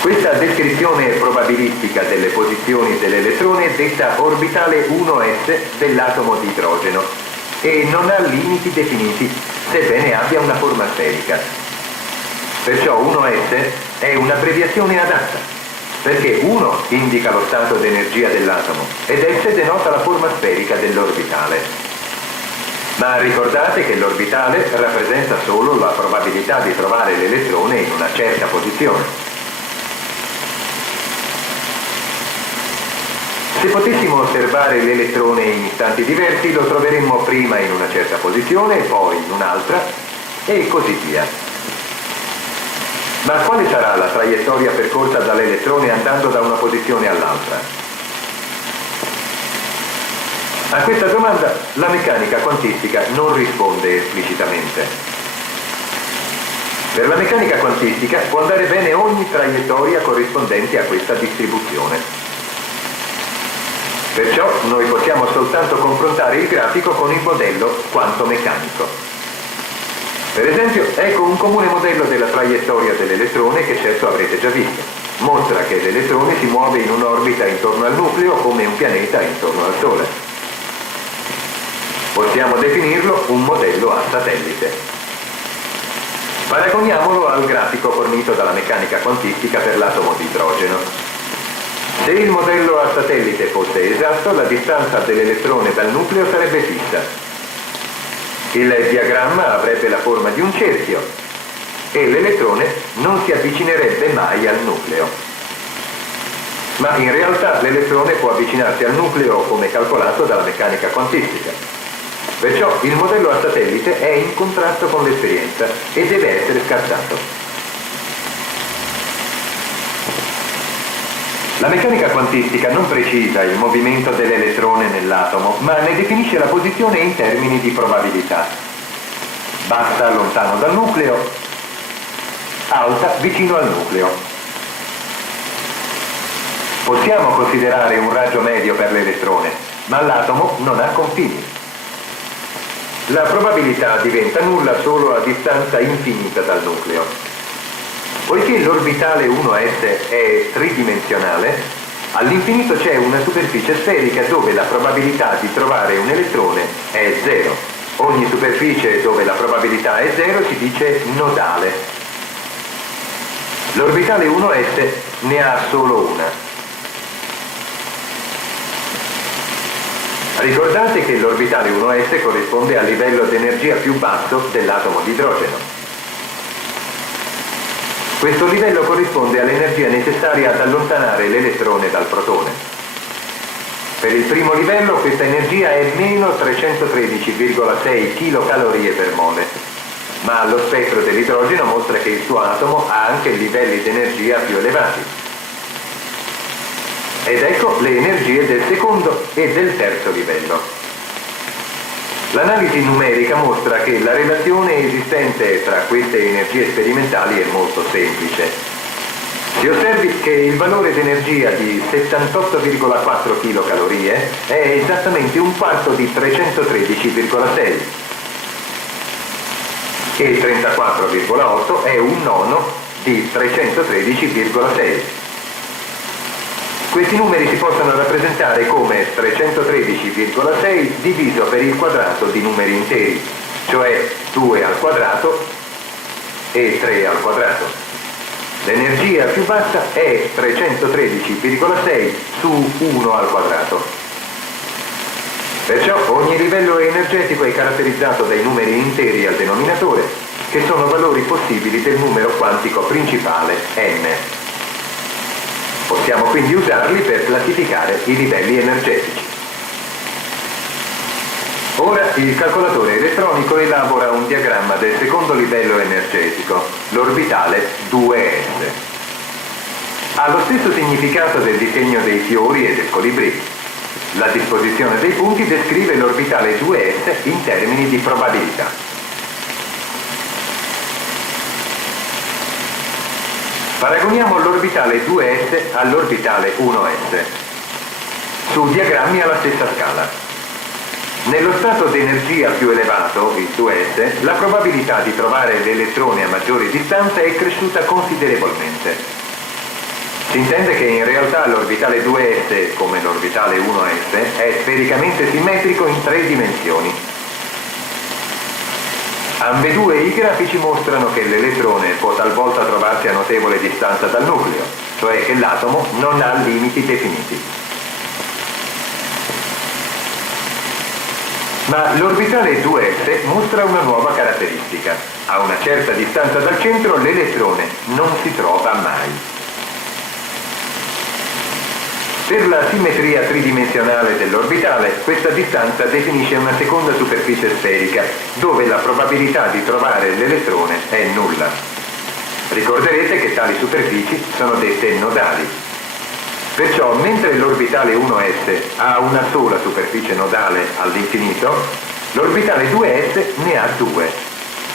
Questa descrizione probabilistica delle posizioni dell'elettrone è detta orbitale 1s dell'atomo di idrogeno e non ha limiti definiti, sebbene abbia una forma sferica. Perciò 1s è un'abbreviazione adatta, perché 1 indica lo stato d'energia dell'atomo ed S denota la forma sferica dell'orbitale. Ma ricordate che l'orbitale rappresenta solo la probabilità di trovare l'elettrone in una certa posizione. Se potessimo osservare l'elettrone in istanti diversi, lo troveremmo prima in una certa posizione, poi in un'altra, e così via. Ma quale sarà la traiettoria percorsa dall'elettrone andando da una posizione all'altra? A questa domanda la meccanica quantistica non risponde esplicitamente. Per la meccanica quantistica può andare bene ogni traiettoria corrispondente a questa distribuzione. Perciò noi possiamo soltanto confrontare il grafico con il modello quantomeccanico. Per esempio, ecco un comune modello della traiettoria dell'elettrone che certo avrete già visto. Mostra che l'elettrone si muove in un'orbita intorno al nucleo come un pianeta intorno al Sole. Possiamo definirlo un modello a satellite. Paragoniamolo al grafico fornito dalla meccanica quantistica per l'atomo di idrogeno. Se il modello a satellite fosse esatto, la distanza dell'elettrone dal nucleo sarebbe fissa. Il diagramma avrebbe la forma di un cerchio e l'elettrone non si avvicinerebbe mai al nucleo. Ma in realtà l'elettrone può avvicinarsi al nucleo come calcolato dalla meccanica quantistica. Perciò il modello a satellite è in contrasto con l'esperienza e deve essere scartato. La meccanica quantistica non precisa il movimento dell'elettrone nell'atomo, ma ne definisce la posizione in termini di probabilità. Bassa lontano dal nucleo, alta vicino al nucleo. Possiamo considerare un raggio medio per l'elettrone, ma l'atomo non ha confini. La probabilità diventa nulla solo a distanza infinita dal nucleo. Poiché l'orbitale 1s è tridimensionale, all'infinito c'è una superficie sferica dove la probabilità di trovare un elettrone è 0. Ogni superficie dove la probabilità è 0 si dice nodale. L'orbitale 1s ne ha solo una. Ricordate che l'orbitale 1s corrisponde al livello di energia più basso dell'atomo di idrogeno. Questo livello corrisponde all'energia necessaria ad allontanare l'elettrone dal protone. Per il primo livello questa energia è meno 313,6 kcal per mole, ma lo spettro dell'idrogeno mostra che il suo atomo ha anche livelli di energia più elevati. Ed ecco le energie del secondo e del terzo livello. L'analisi numerica mostra che la relazione esistente tra queste energie sperimentali è molto semplice. Si osservi che il valore di energia di 78,4 kcal è esattamente un quarto di 313,6 e il 34,8 è un nono di 313,6. Questi numeri si possono rappresentare come 313,6 diviso per il quadrato di numeri interi, cioè 2 al quadrato e 3 al quadrato. L'energia più bassa è 313,6 su 1 al quadrato. Perciò ogni livello energetico è caratterizzato dai numeri interi al denominatore, che sono valori possibili del numero quantico principale n. Possiamo quindi usarli per classificare i livelli energetici. Ora il calcolatore elettronico elabora un diagramma del secondo livello energetico, l'orbitale 2s. Ha lo stesso significato del disegno dei fiori e del colibrì. La disposizione dei punti descrive l'orbitale 2s in termini di probabilità. Paragoniamo l'orbitale 2s all'orbitale 1s, su diagrammi alla stessa scala. Nello stato di energia più elevato, il 2s, la probabilità di trovare l'elettrone a maggiore distanza è cresciuta considerevolmente. Si intende che in realtà l'orbitale 2s, come l'orbitale 1s, è sfericamente simmetrico in 3 dimensioni. Ambedue i grafici mostrano che l'elettrone può talvolta trovarsi a notevole distanza dal nucleo, cioè che l'atomo non ha limiti definiti. Ma l'orbitale 2s mostra una nuova caratteristica. A una certa distanza dal centro l'elettrone non si trova mai. Per la simmetria tridimensionale dell'orbitale, questa distanza definisce una seconda superficie sferica, dove la probabilità di trovare l'elettrone è nulla. Ricorderete che tali superfici sono dette nodali. Perciò, mentre l'orbitale 1s ha una sola superficie nodale all'infinito, l'orbitale 2s ne ha due,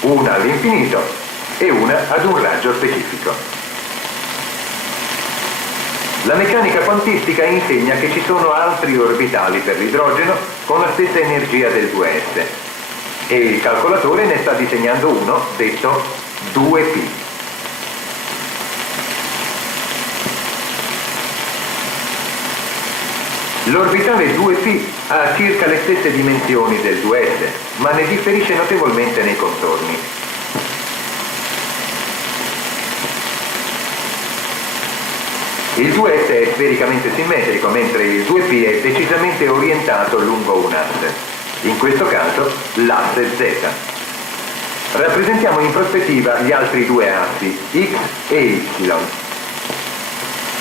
una all'infinito e una ad un raggio specifico. La meccanica quantistica insegna che ci sono altri orbitali per l'idrogeno con la stessa energia del 2s e il calcolatore ne sta disegnando uno detto 2p. L'orbitale 2p ha circa le stesse dimensioni del 2s, ma ne differisce notevolmente nei contorni. Il 2s è sfericamente simmetrico, mentre il 2p è decisamente orientato lungo un asse, in questo caso l'asse z. Rappresentiamo in prospettiva gli altri due assi, x e y.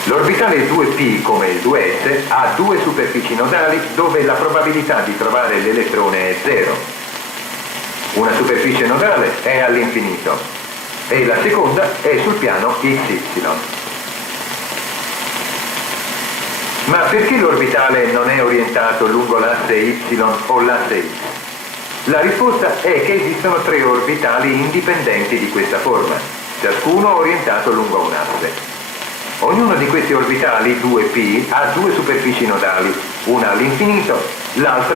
L'orbitale 2p, come il 2s, ha due superfici nodali dove la probabilità di trovare l'elettrone è 0. Una superficie nodale è all'infinito e la seconda è sul piano xy. Ma perché l'orbitale non è orientato lungo l'asse y o l'asse x? La risposta è che esistono 3 orbitali indipendenti di questa forma, ciascuno orientato lungo un asse. Ognuno di questi orbitali, 2p, ha due superfici nodali, una all'infinito, l'altra